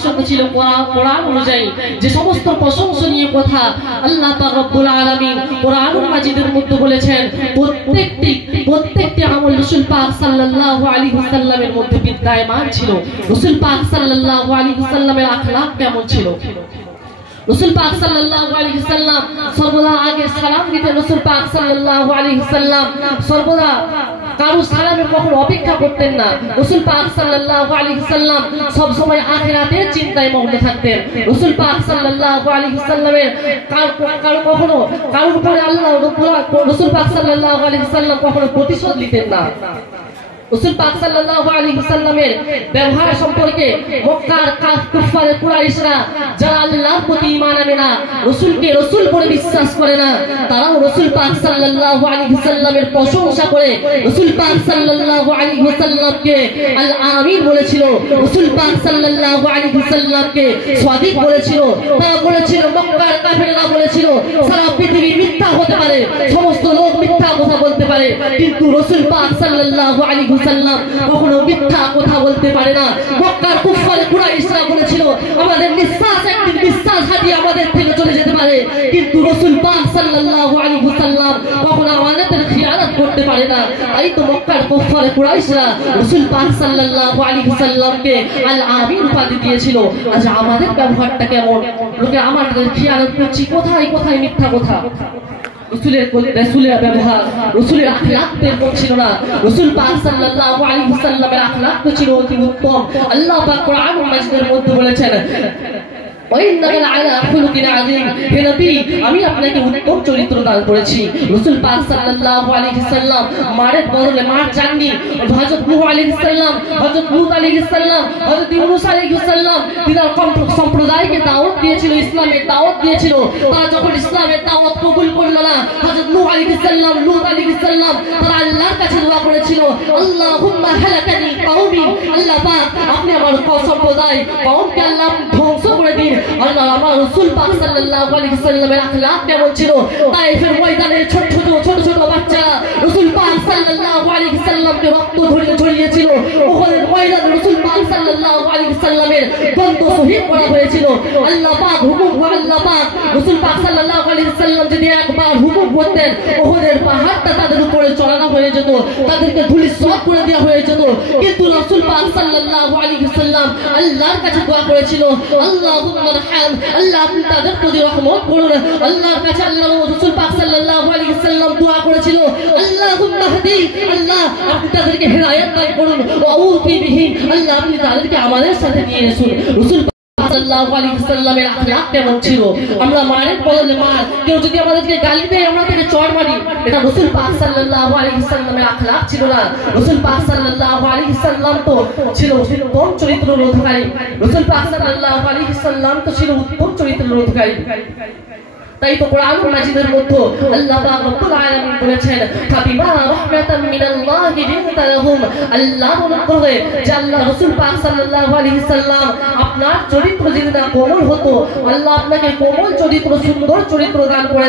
আদর্শ ছিল কোরআন অনুযায়ী যে সমস্ত প্রশংসনীয় কথা আল্লাহ পাক রব্বুল আলামিন কোরআনুল মাজিদের মধ্যে বলেছেন, প্রত্যেকটি আমল রাসূল পাক সাল্লাল্লাহু আলাইহি ওয়াসাল্লামের মধ্যে বিদ্যমান ছিল। রাসূল পাক সাল্লাল্লাহু আলাইহি ওয়াসাল্লামের আখলাক কেমন ছিল? রাসূল পাক সাল্লাল্লাহু আলাইহি ওয়াসাল্লাম সর্বদা আগে সালাম দিতেন। রাসূল পাক সাল্লাল্লাহু আলাইহি ওয়াসাল্লাম সর্বদা কারো সালামের কখনো অপেক্ষা করতেন না। রাসূল পাক সাল্লাল্লাহু আলাইহি ওয়াসাল্লাম সব সময় আখিরাতের চিন্তায় মগ্ন থাকতেন। রাসূল পাক সাল্লাল্লাহু আলাইহি ওয়াসাল্লামের কখনো কারোর উপরে আল্লাহ রাসূল পাক সাল্লাল্লাহু আলাইহি ওয়াসাল্লাম কখনো প্রতিশোধ নিতেন না। রাসূল পাক সাল্লাল্লাহু আলাইহি ওয়াসাল্লামের ব্যবহার সম্পর্কে মক্কার কুফার কুরাইশরা যারা আল্লাহর প্রতি ঈমান আনে না, রাসূলকে রাসূল বলে বিশ্বাস করে না, তারাও রাসূল পাক সাল্লাল্লাহু আলাইহি ওয়াসাল্লামের প্রশংসা করে রাসূল পাক সাল্লাল্লাহু আলাইহি ওয়াসাল্লামকে আল আমিন বলেছিল। রাসূল পাক সাল্লাল্লাহু আলাইহি ওয়াসাল্লামকে সাদিক বলেছিল। তারা বলেছিল, মক্কার কাফেররা বলেছিল সারা পৃথিবী মিথ্যা হতে পারে, সমস্ত লোক মিথ্যা কথা বলতে পারে, কিন্তু রাসূল পাক সাল্লাল্লাহু আলাইহি ওয়াসাল্লাম কখনো মিথ্যা কথা বলতে পারে না। মক্কার কুফার কুরাইশরা বলেছিল আমাদের নিঃশ্বাস একদিন বিশ্বাসঘাতী আমাদের থেকে চলে যেতে পারে, কিন্তু রাসূল পাক সাল্লাল্লাহু আলাইহি ওয়াসাল্লাম কখনো আমাদের খিয়ানত করতে পারে না। তাই তো মক্কার কুফার কুরাইশরা রাসূল পাক সাল্লাল্লাহু আলাইহি ওয়াসাল্লামকে আল আমিন উপাধি দিয়েছিল। আজ আমাদের ব্যবহারটা কেমন? লোকে আমাদের খিয়ানত করছি, কোথায় কোথায় মিথ্যা কথা। রাসূলের ব্যবহার, রাসূলের আখলাক তেমন ছিল না। রাসূল পাক সাল্লাল্লাহু আলাইহি ওয়াসাল্লামের আখলাক তো ছিল অতি উত্তম। আল্লাহ পাক কোরআনুল মাজিদের মধ্যে বলেছেন, হে নবী, আমি আপনাকে উত্তম চরিত্র দান করেছি। রাসূল পাক সাল্লাল্লাহু আলাইহি ওয়াসাল্লাম মারের বদলে মার চাননি। হযরত নূহ আলাইহিস সালাম, হযরত লূত আলাইহিস সালাম, হযরত ইউনূস আলাইহিস সালাম তিনার সম্প্রদায়কে দাওয়াত দিয়েছিল, ইসলামের দাওয়াত দিয়েছিল। তারা যখন ইসলামের দাওয়াত কবুল করল না, হযরত নূহ আলাইহিস সালাম, লূত আলাইহিস সালাম তারা আল্লাহর কাছে দোয়া করেছিল, আল্লাহুম্মা হালাকানি কওমি, আল্লাহ পাক আপনি আমার সম্প্রদায় কওমকে আল্লাহ ধ্বংস করে দিন। আল্লাহ আমার রাসূল পাক সাল্লাল্লাহু আলাইহি ওয়াসাল্লামের আখলাক কেমন ছিল? তায়েফের ময়দানে ছোট ছোট বাচ্চারা রাসূল পাক সাল্লাল্লাহু আলাইহি ওয়াসাল্লামকে রক্ত ঝরিয়েছিল। উহুদের ময়দানে রাসূল পাক সাল্লাল্লাহু আলাইহি ওয়াসাল্লামের গন্ধ শহীদ করা হয়েছিল। আল্লাহ পাক হুকুম, আল্লাহ পাক রাসূল পাক সাল্লাল্লাহু আলাইহি ওয়াসাল্লাম যদি একবার হুকুম করতেন, উহুদের পাহাড়টা তাদের উপরে চড়ানো হয়ে যেত, তাদেরকে ধূলিসাৎ করে দেওয়া হয়ে যেত। কিন্তু রাসূল পাক সাল্লাল্লাহু আলাইহি ওয়াসাল্লাম আল্লাহর কাছে দোয়া করেছিল, আল্লাহুম্মা রহম, আল্লাহ আপনি তাদের প্রতি রহমত করুন। আল্লাহর কাছে আল্লাহ রাসূল পাক সাল্লাল্লাহু আলাইহি ওয়াসাল্লাম দোয়া করেছিল, আল্লাহুম্মা হদি, আল্লাহ আপনি তাদেরকে হেদায়েত দান করুন। ওয়া উতি বিহিম, আল্লাহ আপনি তাদেরকে আমাদের সাথে নিয়ে আসুন। রাসূল সাল্লাল্লাহু আলাইহি ওয়াসাল্লামের আখলাক কেমন ছিল? আমরা মারের বদলে মার, কেউ যদি আমাদেরকে গালি দেয় আমরা তাকে চড় মারি, এটা রাসূল পাক সাল্লাল্লাহু আলাইহি ওয়াসাল্লামের আখলাক ছিল না। রাসূল পাক সাল্লাল্লাহু আলাইহি ওয়াসাল্লাম তো ছিল উত্তম চরিত্র রোধকারী। রাসূল পাক সাল্লাল্লাহু আলাইহি ওয়াসাল্লাম তো ছিল উত্তম চরিত্র রোধকারী। তাই তো কোরআনুল মাজিদের মধ্যে আল্লাহ পাক রব্বুল আলামিন বলেছেন, ফাবিমা রাহমাতাম মিনাল্লাহি লিনতা লাহুম, আল্লাহ অনুগ্রহে যে আল্লাহ রাসূল পাক সাল্লাল্লাহু আলাইহি ওয়াসাল্লাম আপনার চরিত্র যদি না কোমল হতো, আল্লাহ আপনাকে কোমল চরিত্র, সুন্দর চরিত্র দান করে